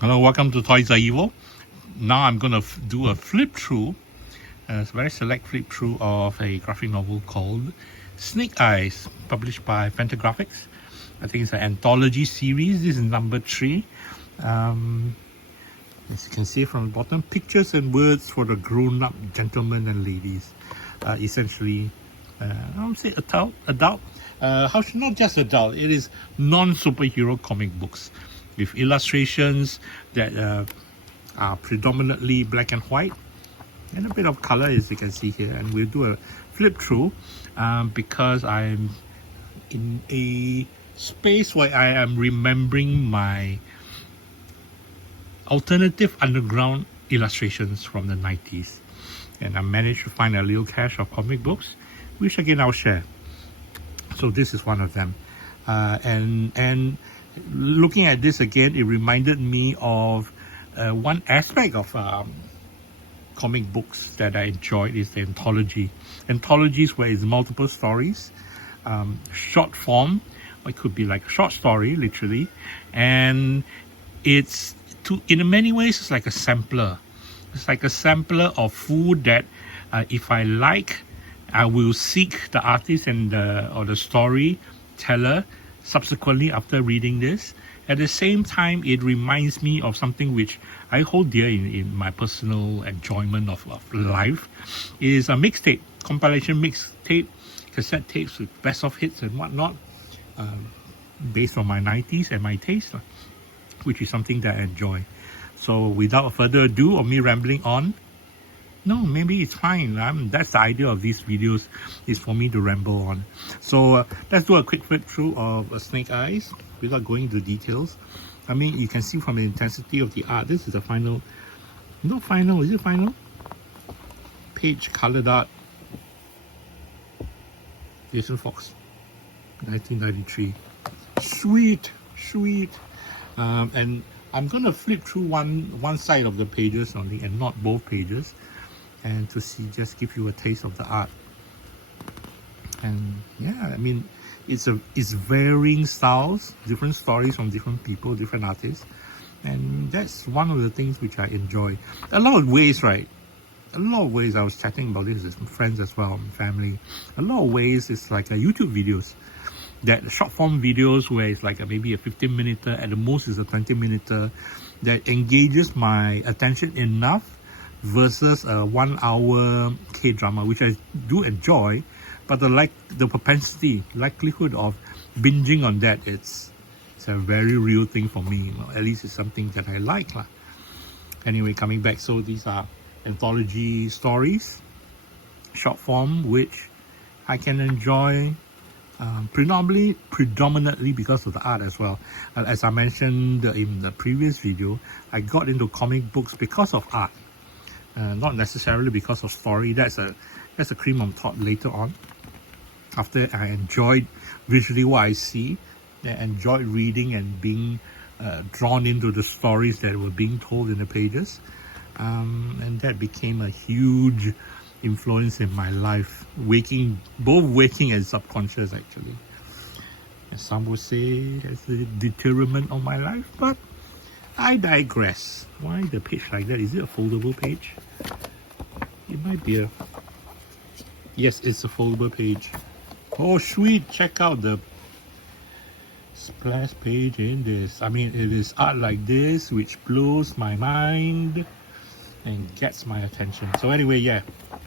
Hello, welcome to TOYSREVIL. Now I'm going to do a flip through, a very select flip through of a graphic novel called Snake Eyes, published by Fantagraphics. I think it's an anthology series. This is number 3. As you can see from the bottom, pictures and words for the grown-up gentlemen and ladies. Essentially, I would say adult. Not just adult, it is non-superhero comic books with illustrations that are predominantly black and white and a bit of color, as you can see here. And we'll do a flip through because I'm in a space where I am remembering my alternative underground illustrations from the 90s, and I managed to find a little cache of comic books, which again I'll share. So this is one of them, and looking at this again, it reminded me of one aspect of comic books that I enjoyed is the anthology. Anthologies where it's multiple stories, short form, or it could be like a short story, literally, and in many ways it's like a sampler. It's like a sampler of food that if I like, I will seek the artist and or the storyteller subsequently after reading this. At the same time, it reminds me of something which I hold dear in my personal enjoyment of life. It is a mixtape, compilation mixtape, cassette tapes with best of hits and whatnot, based on my 90s and my taste, which is something that I enjoy. So without further ado, or me rambling on, no, maybe it's fine. That's the idea of these videos, is for me to ramble on. So let's do a quick flip through of Snake Eyes without going into details. I mean, you can see from the intensity of the art, this is the final, not final, is it final? Page colored art. Jason Fox, 1993. Sweet. And I'm gonna flip through one side of the pages only and not both pages, and to see, just give you a taste of the art. And yeah, I mean, it's varying styles, different stories from different people, different artists, and that's one of the things which I enjoy. A lot of ways, right? A lot of ways. I was chatting about this with friends as well, family. A lot of ways it's like YouTube videos, that short form videos where it's like maybe a 15-minute, at the most is a 20-minute, that engages my attention enough versus a 1-hour K-drama, which I do enjoy, but the propensity, likelihood of binging on that, it's a very real thing for me. At least it's something that I like. Anyway, coming back, so these are anthology stories, short form, which I can enjoy predominantly because of the art as well. As I mentioned in the previous video, I got into comic books because of art, not necessarily because of story. That's a cream on top later on. After I enjoyed visually what I see, I enjoyed reading and being drawn into the stories that were being told in the pages, and that became a huge influence in my life, both waking and subconscious, actually. And some would say as a determinant of my life, but I digress. Why the page like that? Is it a foldable page? It might be yes, it's a foldable page. Oh sweet, check out the splash page in this. I mean, it is art like this which blows my mind and gets my attention. So anyway, yeah,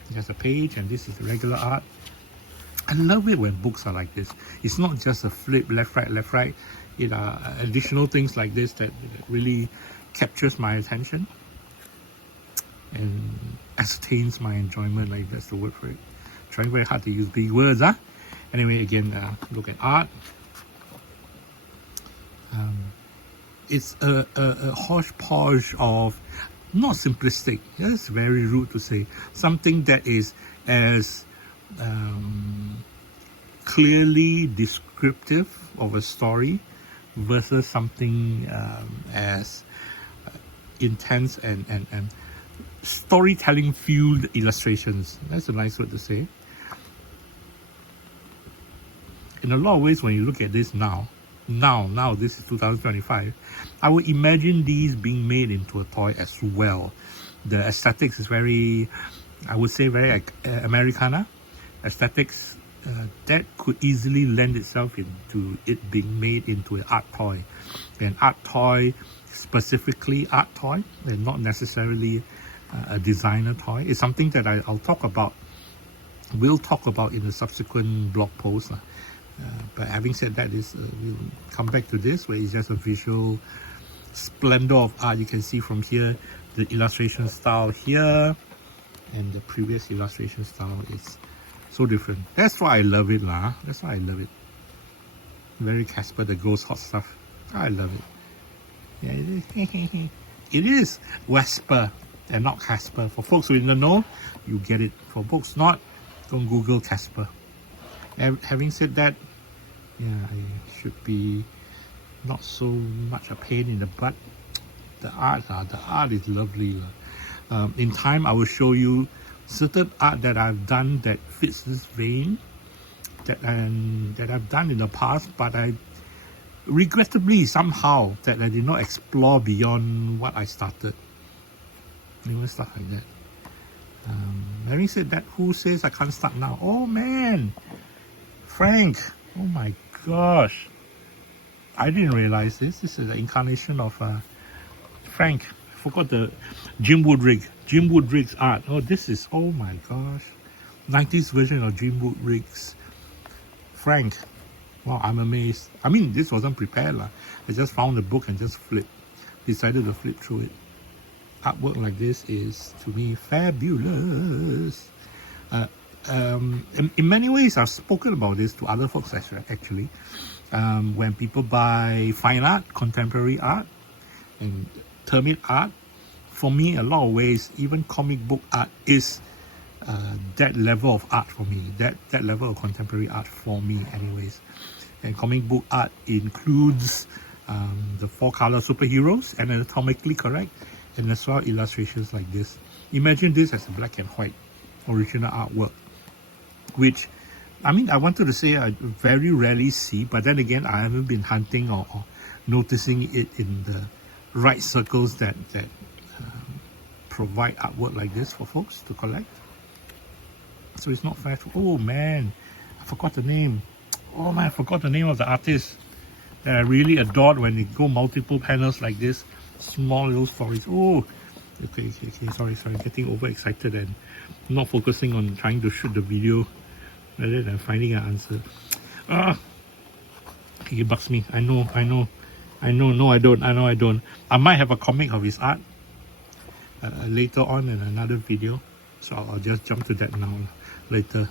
there's a page and this is the regular art. I love it when books are like this. It's not just a flip left right. It are additional things like this that really captures my attention and ascertains my enjoyment. Like, that's the word for it. Trying very hard to use big words, huh? Anyway, again, look at art. It's a hodgepodge of, not simplistic, that's very rude to say, something that is as clearly descriptive of a story versus something as intense and storytelling fueled illustrations. That's a nice word to say. In a lot of ways, when you look at this now, now this is 2025, I would imagine these being made into a toy as well. The aesthetics is very, I would say, very Americana aesthetics. That could easily lend itself into it being made into an art toy. An art toy, specifically art toy, and not necessarily a designer toy. It's something that I'll talk about, we'll talk about in the subsequent blog post. But having said that, we'll come back to this, where it's just a visual splendor of art. You can see from here the illustration style here, and the previous illustration style is so different. That's why I love it, lah. That's why I love it. Very Casper the Ghost hot stuff. I love it. Yeah, it is. It is Wesper and not Casper. For folks who in the know, you get it. For folks not, don't Google Casper. Having said that, yeah, I should be not so much a pain in the butt. The art is lovely. In time, I will show you certain art that I've done that fits this vein, that I've done in the past, but I regrettably somehow that I did not explore beyond what I started. Even stuff like that. Having said that, who says I can't start now? Oh man, Frank! Oh my gosh, I didn't realize this. This is the incarnation of Frank. I forgot the Jim Woodrigg's art. Oh, this is, oh my gosh, 90s version of Jim Woodrigg's Frank. Wow, I'm amazed. I mean, this wasn't prepared lah. I just found the book and just decided to flip through it. Artwork like this is, to me, fabulous. In many ways, I've spoken about this to other folks actually. When people buy fine art, contemporary art, and term it art, for me, a lot of ways, even comic book art is that level of art for me, that level of contemporary art for me anyways. And comic book art includes the 4-color superheroes, and anatomically correct, and as well illustrations like this. Imagine this as a black and white original artwork, which, I mean, I wanted to say I very rarely see, but then again, I haven't been hunting or noticing it in the right circles that provide artwork like this for folks to collect. So it's not fair to, oh man, I forgot the name. Oh man, I forgot the name of the artist that I really adored when they go multiple panels like this, small little stories. Oh, okay, sorry, getting overexcited and not focusing on trying to shoot the video rather than finding an answer. It bugs me. I know. No, I don't. I might have a comic of his art later on in another video, so I'll just jump to that now later,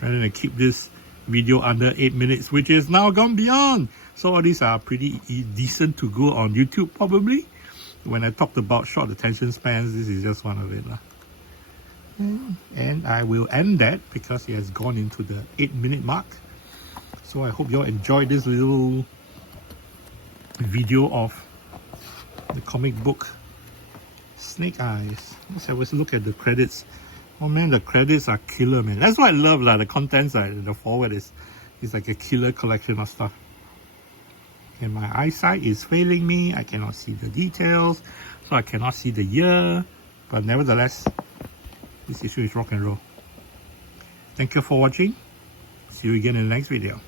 rather than keep this video under 8 minutes, which is now gone beyond. So all these are pretty decent to go on YouTube probably. When I talked about short attention spans, this is just one of it lah. And I will end that because it has gone into the 8-minute mark. So I hope you all enjoyed this little video of the comic book Snake Eyes. Let's have a look at the credits. Oh man, the credits are killer, man. That's what I love lah. The contents are, the forward is like a killer collection of stuff. And my eyesight is failing me. I cannot see the details, so I cannot see the year. But nevertheless, this issue is rock and roll. Thank you for watching. See you again in the next video.